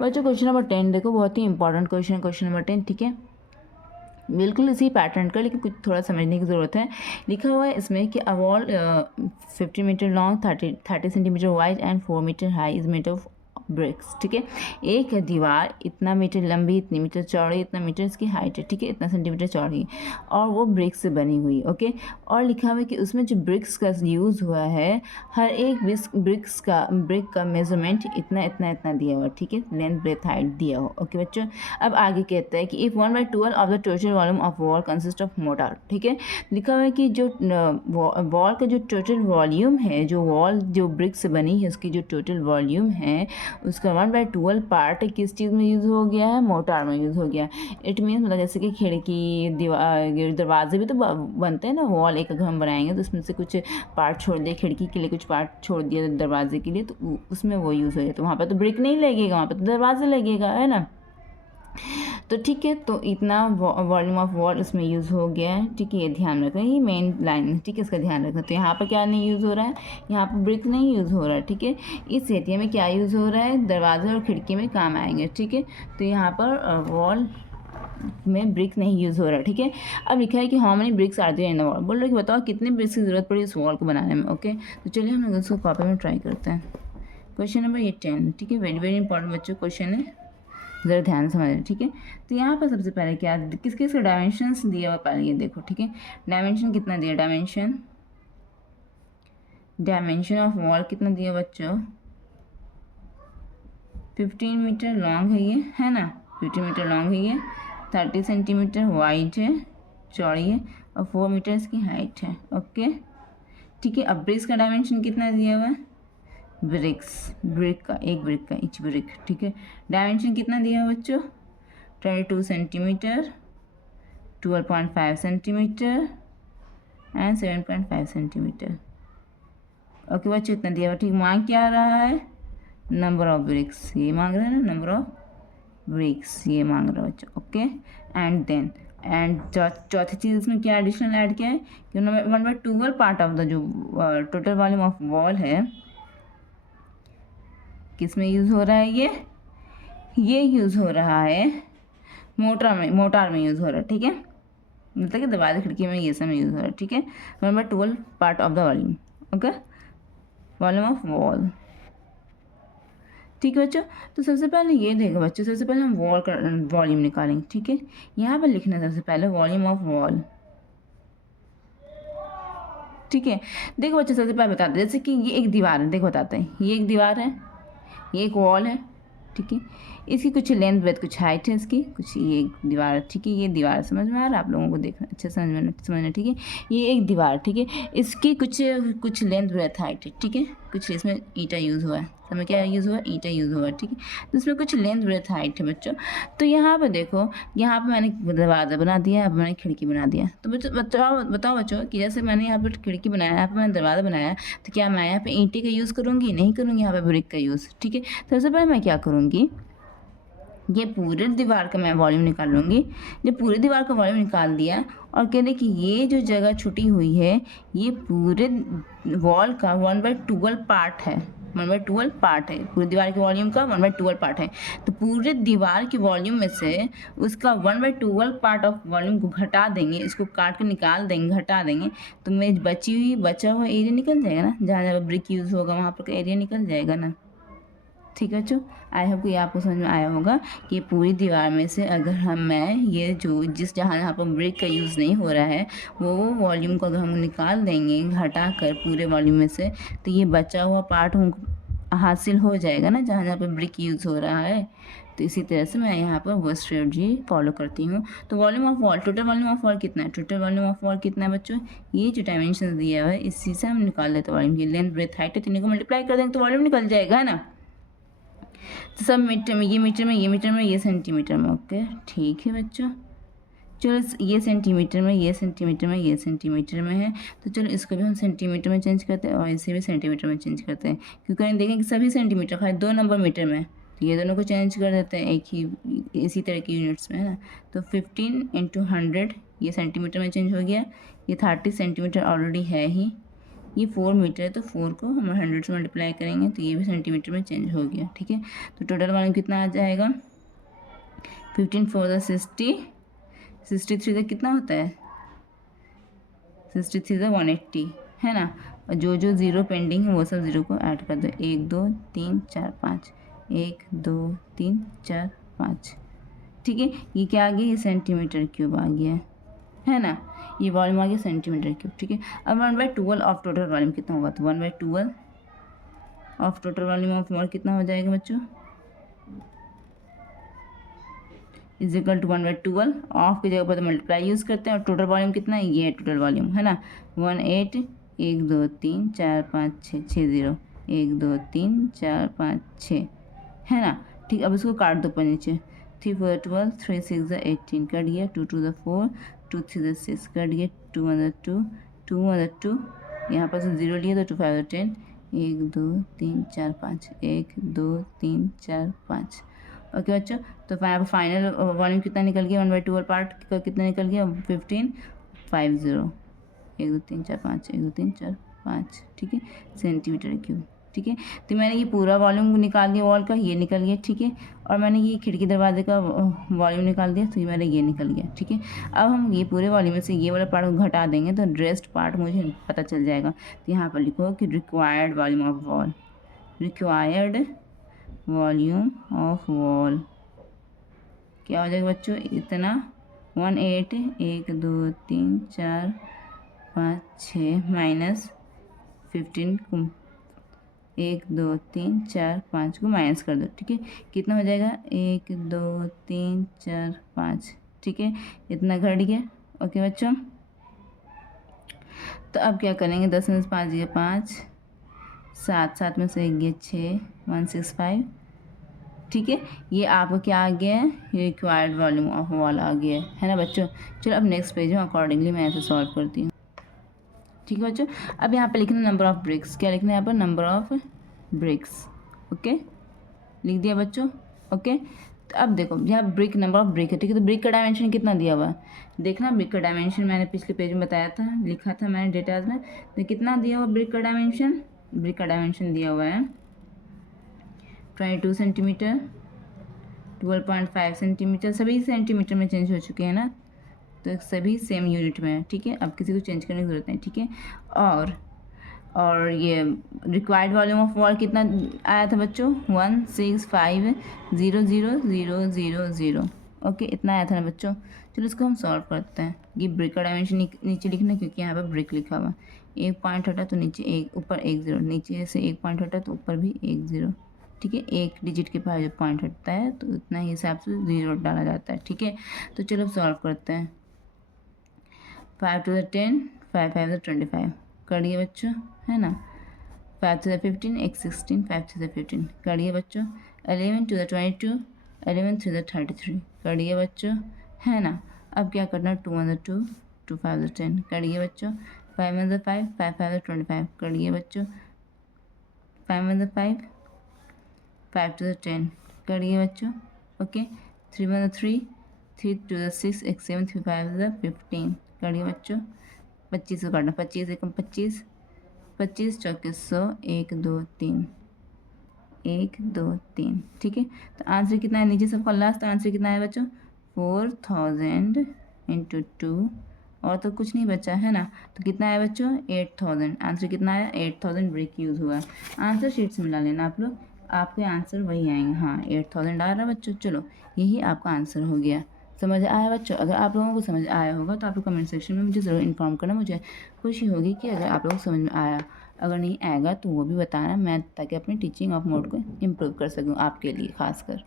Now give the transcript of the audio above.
बच्चों question number 10 देखो, बहुत ही इंपॉर्टेंट क्वेश्चन है क्वेश्चन नंबर 10, ठीक है। बिल्कुल इसी पैटर्न का, लेकिन कुछ थोड़ा समझने की ज़रूरत है। लिखा हुआ है इसमें कि a wall 50 metre long, 30 centimetre wide and 4 metre high is made of bricks, ठीक है। एक दीवार इतना मीटर लंबी, इतनी मीटर चौड़ी, इतना मीटर इसकी हाइट है, ठीक है, इतना सेंटीमीटर चौड़ी, और वो ब्रिक्स से बनी हुई, ओके। और लिखा हुआ है कि उसमें जो ब्रिक्स का यूज़ हुआ है, हर एक ब्रिक का मेजरमेंट इतना इतना इतना दिया हुआ, ठीक है, लेंथ ब्रेथ हाइट दिया हुआ, ओके बच्चों। अब आगे कहता है कि if 1/12 of the total volume of wall consist of motor, ठीक है। लिखा हुआ है कि जो वॉल का जो टोटल वॉल्यूम है, जो वॉल जो ब्रिक से बनी है उसकी जो टोटल वॉल्यूम है, उसका 1/12 पार्ट किस चीज़ में यूज़ हो गया है, मोटार में यूज़ हो गया। इट मीन्स मतलब जैसे कि खिड़की, दीवार, दरवाजे भी तो बनते हैं ना, वॉल एक अगर हम बनाएंगे तो उसमें से कुछ पार्ट छोड़ दिए खिड़की के लिए, कुछ पार्ट छोड़ दिया दरवाजे के लिए, तो उसमें वो यूज़ हो गया। तो वहाँ पर तो ब्रिक नहीं लगेगा, वहाँ पर तो दरवाजा लगेगा, है ना। तो ठीक है, तो इतना वॉल्यूम ऑफ वॉल इसमें यूज़ हो गया है, ठीक है, ये ध्यान रखना, ये मेन लाइन है, ठीक है, इसका ध्यान रखना। तो यहाँ पर क्या नहीं यूज़ हो रहा है, यहाँ पर ब्रिक नहीं यूज़ हो रहा है, ठीक है। इस एरिया में क्या यूज़ हो रहा है, दरवाजे और खिड़की में काम आएंगे, ठीक है। तो यहाँ पर वॉल में ब्रिक नहीं यूज़ हो रहा है, ठीक है। अब लिखा है कि how many bricks are there in the wall, बोल रहे कि बताओ कितने ब्रिक्स की ज़रूरत पड़ी इस वॉल को बनाने में, ओके। तो चलिए हम लोग इसको कॉपी में ट्राई करते हैं। क्वेश्चन नंबर ये 10, ठीक है, वेरी वेरी इंपॉर्टेंट बच्चों क्वेश्चन है, ज़रा ध्यान से समझना, ठीक है। तो यहाँ पर सबसे पहले क्या किस किस का डायमेंशंस दिया हुआ, पहले ये देखो, ठीक है। डायमेंशन कितना दिया, डायमेंशन ऑफ वॉल कितना दिया बच्चों, 15 मीटर लॉन्ग है ये, है ना, 15 मीटर लॉन्ग है ये, 30 सेंटीमीटर वाइड है, चौड़ी है, और 4 मीटर्स की हाइट है, ओके, ठीक है। अब ब्रिक्स का डायमेंशन कितना दिया हुआ है, ब्रिक का ईच ब्रिक, ठीक है। डायमेंशन कितना दिया है बच्चों, 22 centimetre, 12.5 centimetre and 7.5 centimetre, okay बच्चों, इतना दिया हुआ, ठीक। मांग क्या आ रहा है, नंबर ऑफ ब्रिक्स, ये मांग रहा है ना, नंबर ऑफ ब्रिक्स ये मांग रहा है बच्चों, ओके। एंड देन चौथी चीज़ इसमें क्या एडिशनल ऐड किया है कि 1/12 पार्ट ऑफ द जो टोटल वॉल्यूम ऑफ वॉल है, किस में यूज़ हो रहा है, ये यूज़ हो रहा है मोटार में यूज़ हो रहा है, ठीक है। मतलब कि दरवाजे खिड़की में ये सब में यूज़ हो रहा है, ठीक है। 1/12 part of the volume, okay, volume of wall, ठीक है बच्चों। तो सबसे पहले ये देखो बच्चों, सबसे पहले हम वॉल का वॉल्यूम निकालेंगे, ठीक है। यहाँ पर लिखना सबसे पहले वॉल्यूम ऑफ वॉल, ठीक है। देखो बच्चों सबसे पहले बताते हैं, जैसे कि ये एक दीवार है, देखो बताते हैं, ये एक दीवार है, ये एक वॉल है, ठीक है। इसकी कुछ लेंथ ब्रेथ कुछ हाइट है इसकी, कुछ ये एक दीवार है, ठीक है। ये दीवार समझ में आ रहा है आप लोगों को, देखना अच्छा समझना, ठीक है। ये एक दीवार, ठीक है, इसकी कुछ लेंथ ब्रेथ हाइट है, ठीक है। कुछ इसमें ईंटा यूज़ हुआ है, समय क्या यूज़ हुआ, ईंटा यूज़ हुआ है, ठीक है। तो इसमें कुछ लेंथ ब्रेथ हाइट है बच्चों। तो यहाँ पर देखो, यहाँ पर मैंने दरवाज़ा बना दिया, यहाँ पर मैंने खिड़की बना दिया। तो बच्चों बताओ बच्चों कि जैसे मैंने यहाँ पर खिड़की बनाया, यहाँ पर मैंने दरवाज़ा बनाया, तो क्या मैं यहाँ पे ईंटे का यूज़ करूँगी, नहीं करूँगी, यहाँ पर ब्रिक का यूज़, ठीक है। सबसे पहले मैं क्या करूँगी, ये पूरे दीवार का मैं वॉल्यूम निकाल लूँगी। जब पूरे दीवार का वॉल्यूम निकाल दिया और कह दे कि ये जो जगह छुटी हुई है, ये पूरे वॉल का 1/12 पार्ट है, 1/12 पार्ट है, पूरी दीवार के वॉल्यूम का 1/12 पार्ट है। तो पूरे दीवार के वॉल्यूम में से उसका 1/12 पार्ट ऑफ वॉल्यूम को घटा देंगे, इसको काट कर निकाल देंगे, घटा देंगे, तो मैं बचा हुआ एरिया निकल जाएगा ना, जहाँ जहाँ ब्रिक यूज़ होगा वहाँ पर एरिया निकल जाएगा ना, ठीक है बच्चों। आई होप कि आपको समझ में आया होगा कि पूरी दीवार में से अगर मैं ये जो जहाँ पर ब्रिक का यूज़ नहीं हो रहा है, वो वॉल्यूम को अगर हम निकाल देंगे घटा कर पूरे वॉल्यूम में से, तो ये बचा हुआ पार्ट हमको हासिल हो जाएगा ना, जहाँ जहाँ पर ब्रिक यूज़ हो रहा है। तो इसी तरह से मैं यहाँ पर वो स्ट्रेटजी फॉलो करती हूँ। तो volume of wall, total volume of wall कितना है, टोटल वॉल्यूम ऑफ वॉल कितना है बच्चों, ये जो डायमेंशन दिया हुआ है इसी से हम निकाल लेते हैं वॉल्यूम, ये लेंथ ब्रेथ हाइट है, तीनों को मल्टीप्लाई कर देंगे तो वॉल्यूम निकल जाएगा, है ना। तो सब मीटर में, ये मीटर में, ये मीटर में, ये सेंटीमीटर में, ओके, ठीक है बच्चों। चलो ये सेंटीमीटर में, ये सेंटीमीटर में, ये सेंटीमीटर में है, तो चलो इसको भी हम सेंटीमीटर में चेंज करते हैं और इसे भी सेंटीमीटर में चेंज करते हैं, क्योंकि देखें कि सभी सेंटीमीटर खाली 2 नंबर मीटर में, तो ये दोनों को चेंज कर देते हैं एक ही इसी तरह की यूनिट्स में, है ना। तो 15 × 100 ये सेंटीमीटर में चेंज हो गया, ये 30 सेंटीमीटर ऑलरेडी है ही, ये 4 मीटर है तो 4 को हम 100 से मल्टीप्लाई करेंगे तो ये भी सेंटीमीटर में चेंज हो गया, ठीक है। तो टोटल वॉल्यूम कितना आ जाएगा, 15 4 60, 63 का कितना होता है, 63 का 180 है ना। और जो जो ज़ीरो पेंडिंग है वो सब ज़ीरो को ऐड कर दो, 1 2 3 4 5, 1 2 3 4 5, ठीक है। ये क्या आ गया, ये सेंटीमीटर क्यूब आ गया है ना, ये वॉल्यूम आ गया सेंटीमीटर क्यूब, ठीक है। अब 1/12 ऑफ टोटल वॉल्यूम कितना होगा, तो 1/12 of total volume of wall कितना हो जाएगा बच्चों, इज इक्वल टू 1/12 ऑफ की जगह पर तो मल्टीप्लाई यूज़ करते हैं और टोटल वॉल्यूम कितना है, ये है टोटल वॉल्यूम है ना, 18 1 2 3 4 5 6 6 0 1 2 3 4 5 6 है ना, ठीक। अब इसको काट दो ऊपर नीचे, 3 4 12 3 6 18 कट गया, 2 2 4 2 3 6 कट गया, 2 1 2 2 1 2 यहाँ पर से 0 लिया तो 2 5 10 1 2 3 4 5 1 2 3 4 5, ओके बच्चों। तो यहाँ पर फाइनल वॉल्यूम कितना निकल गया, 1/12 पार्ट का कितना निकल गया, 15 50 1 2 3 4 5 1 2 3 4 5, ठीक है, सेंटीमीटर क्यूब, ठीक है। तो मैंने ये पूरा वॉल्यूम निकाल दिया वॉल का, ये निकल गया, ठीक है। और मैंने ये खिड़की दरवाजे का वॉल्यूम निकाल दिया तो ये मेरा ये निकल गया, ठीक है। अब हम ये पूरे वॉल्यूम में से ये वाला पार्ट को घटा देंगे तो रेस्ट पार्ट मुझे पता चल जाएगा। तो यहाँ पर लिखो कि required volume of wall, required volume of wall क्या हो जाएगा बच्चों, इतना 18 1 2 3 4 5 6 माइनस 15 को 1 2 3 4 5 को माइनस कर दो, ठीक है। कितना हो जाएगा, 1 2 3 4 5, ठीक है, इतना घट गया, ओके बच्चों। तो अब क्या करेंगे, 10 में से 5 गया 5, 7 7 में से 1 गया 6 165, ठीक है। ये आपका क्या आ गया है, रिक्वायर्ड वॉल्यूम ऑफ वॉल आ गया है ना बच्चों। चलो अब नेक्स्ट पेज में अकॉर्डिंगली मैं ऐसे सॉल्व करती हूँ, ठीक है बच्चों। अब यहाँ पे लिखना नंबर ऑफ ब्रिक्स, क्या लिखना है यहाँ पर, नंबर ऑफ ब्रिक्स, ओके, लिख दिया बच्चों, ओके। तो अब देखो यहाँ ब्रिक, नंबर ऑफ ब्रिक है, ठीक है। तो ब्रिक का डायमेंशन कितना दिया हुआ है, देखना ब्रिक का डायमेंशन मैंने पिछले पेज में बताया था, लिखा था मैंने डेटाज में। तो कितना दिया हुआ ब्रिक का डायमेंशन, ब्रिक का डायमेंशन दिया हुआ है 22 सेंटीमीटर, 12.5 सेंटीमीटर, सभी सेंटीमीटर में चेंज हो चुके हैं ना, तो सभी सेम यूनिट में है, ठीक है। अब किसी को चेंज करने की ज़रूरत नहीं, ठीक है। और ये रिक्वायर्ड वॉल्यूम ऑफ वॉल कितना आया था बच्चों, 1650000, ओके, इतना आया था ना बच्चों। चलो इसको हम सॉल्व करते हैं। ये ब्रिक का डायमेंशन नीचे लिखना, क्योंकि यहाँ पर ब्रिक लिखा हुआ, 1 पॉइंट हटा तो नीचे 1, ऊपर 1 0, नीचे से 1 पॉइंट हटा तो ऊपर भी 1 0, ठीक है। एक डिजिट के पास जो पॉइंट हटता है तो उतना ही हिसाब से 0 डाला जाता है, ठीक है। तो चलो सॉल्व करते हैं, 5 to the 10 5 5 to 25 करिए बच्चों, है ना, 5 to the 15 एक 16 5 to the 15 करिए बच्चों, 11 to the 22 11 to the 33 करिए बच्चों, है ना। अब क्या करना, 2 on the 2 2 5 to 10 करिए बच्चों, 5 on the 5 5 5 to 25 करिए बच्चों, 5 on the 5 5 to the 10 करिए बच्चों, okay. 3 on the 3 3 to the 6 एक 7 3 5 to the 15 करिए बच्चों, 25 को काटना, 25 एकम 25 25 चौके 100 1 2 3 1 2 3, ठीक है। तो आंसर कितना है, नीचे सबका लास्ट आंसर कितना है बच्चों, 4000 × 2, और तो कुछ नहीं बचा है ना। तो कितना है बच्चों, 8000, आंसर कितना आया, 8000 ब्रिक यूज़ हुआ। आंसर शीट से मिला लेना आप लोग, आपके आंसर वही आएंगे, हाँ 8000 आ रहा बच्चों। चलो यही आपका आंसर हो गया। समझ आया बच्चों? अगर आप लोगों को समझ आया होगा तो आप लोग कमेंट सेक्शन में मुझे ज़रूर इन्फॉर्म करना, मुझे खुशी होगी कि अगर आप लोग समझ में आया। अगर नहीं आएगा तो वो भी बताना, मैं ताकि अपनी टीचिंग ऑफ मोड को इम्प्रूव कर सकूँ आपके लिए खासकर।